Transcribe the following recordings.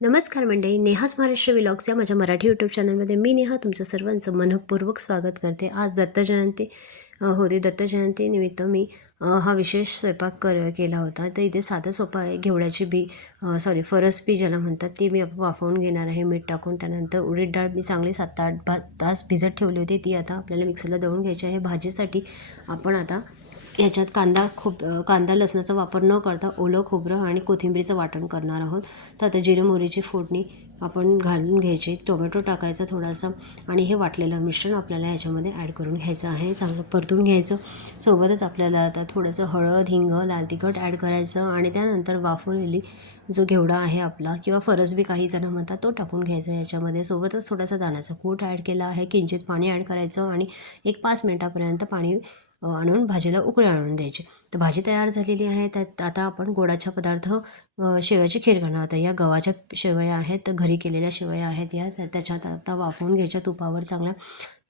नमस्कार मंडळी, नेहाच महाराष्ट्र व्लॉग्स या माझ्या मराठी यूट्यूब चॅनलमध्ये मी नेहा तुमचं सर्वांचं मनःपूर्वक स्वागत करते। आज दत्तजयंती होती। दत्तजयंतीनिमित्त मी हा विशेष स्वयंपाक केला होता। तर इथे साधा सोपा आहे, घेवड्याची बी फरस बी ज्याला म्हणतात ती मी वाफवून घेणार आहे मीठ टाकून। त्यानंतर उडीद डाळ मी चांगली 7-8 तास भिजत ठेवली होती, ती आता आपल्याला मिक्सरला दळून घ्यायची आहे। भाजीसाठी आपण आता याच्यात कांदा लसणाचा वापर न करता ओलं खोबरं आणि कोथिंबीरीचं वाटण करणार आहोत। तर आता जिरे मोहरीची फोडणी आपण घालून घ्यायची, टोमॅटो टाकायचा थोडासा आणि हे वाटलेलं मिश्रण आपल्याला ह्याच्यामध्ये ॲड करून घ्यायचं आहे, चांगलं परतून घ्यायचं। सोबतच आपल्याला आता थोडंसं हळद, हिंग, लाल तिखट ॲड करायचं आणि त्यानंतर वाफवलेली जो घेवडा आहे आपला किंवा फरसबी काही जण म्हणतात तो टाकून घ्यायचा याच्यामध्ये। सोबतच थोडासा दाण्याचा कूट ॲड केला आहे, किंचित पाणी ॲड करायचं आणि 5 मिनिटापर्यंत पाणी आणून भाजीला उकळी आणून द्यायची। तर भाजी तयार झालेली आहे। त्यात आता आपण गोडाचा पदार्थ शेवयाची खीर करणार आहोत। या गव्हाच्या शेवया आहेत, तर घरी केलेल्या शेवया आहेत या, त्याच्यात आता वाफवून घ्यायच्या तुपावर चांगल्या।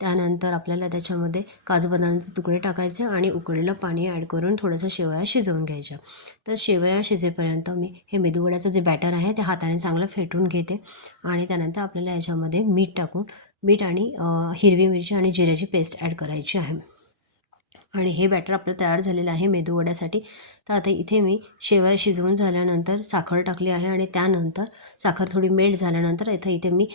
त्यानंतर आपल्याला त्याच्यामध्ये काजू बदामाचे तुकडे टाकायचे आणि उकळलेलं पाणी ॲड करून थोडंसं शेवया शिजवून घ्यायच्या। तर शेवया शिजेपर्यंत मी हे मेदूवड्याचं जे बॅटर आहे ते हाताने चांगलं फेटून घेते आणि त्यानंतर आपल्याला याच्यामध्ये मीठ आणि हिरवी मिरची आणि जिऱ्याची पेस्ट ॲड करायची आहे आणि हे बॅटर आपलं तयार झालेलं आहे मेदूवड्यासाठी। तर आता इथे मी शेवया शिजवून झाल्यानंतर साखर टाकली आहे आणि त्यानंतर साखर थोडी मेल्ट झाल्यानंतर इथे मी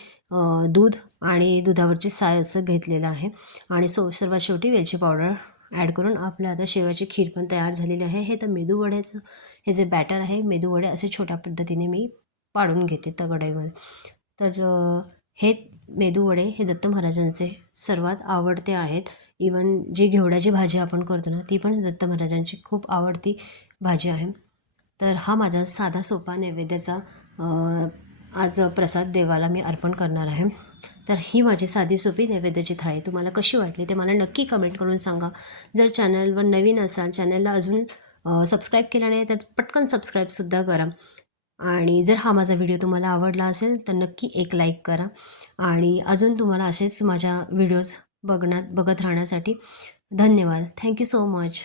दूध आणि दुधावरची साय असं घेतलेलं आहे आणि सर्वात शेवटी वेलची पावडर ॲड करून आपल्या आता शेवयाची खीर पण तयार झालेली आहे। हे तर मेदूवड्याचं हे जे बॅटर आहे, मेदूवडे असे छोट्या पद्धतीने मी पाडून घेते कढईमध्ये। तर हे मेदूवडे हे दत्त महाराजांचे सर्वात आवडते आहेत। इवन जी घेवड्याची भाजी आपण करतो ना, ती पण दत्त महाराजांची खूप आवडती भाजी आहे। तर हा माझा साधा सोपा नैवेद्याचा आज प्रसाद देवाला मी अर्पण करणार आहे। तर ही माझी साधी सोपी नैवेद्याची थाळी तुम्हाला कशी वाटली ते मला नक्की कमेंट करून सांगा। जर चॅनलवर नवीन असाल, चॅनलला अजून सबस्क्राईब केलं नाही तर पटकन सबस्क्राईबसुद्धा करा आणि जर हा माझा व्हिडिओ तुम्हाला आवडला असेल तर नक्की एक लाईक करा आणि अजून तुम्हाला असेच माझ्या व्हिडिओज बघत राहण्यासाठी धन्यवाद। Thank you so much.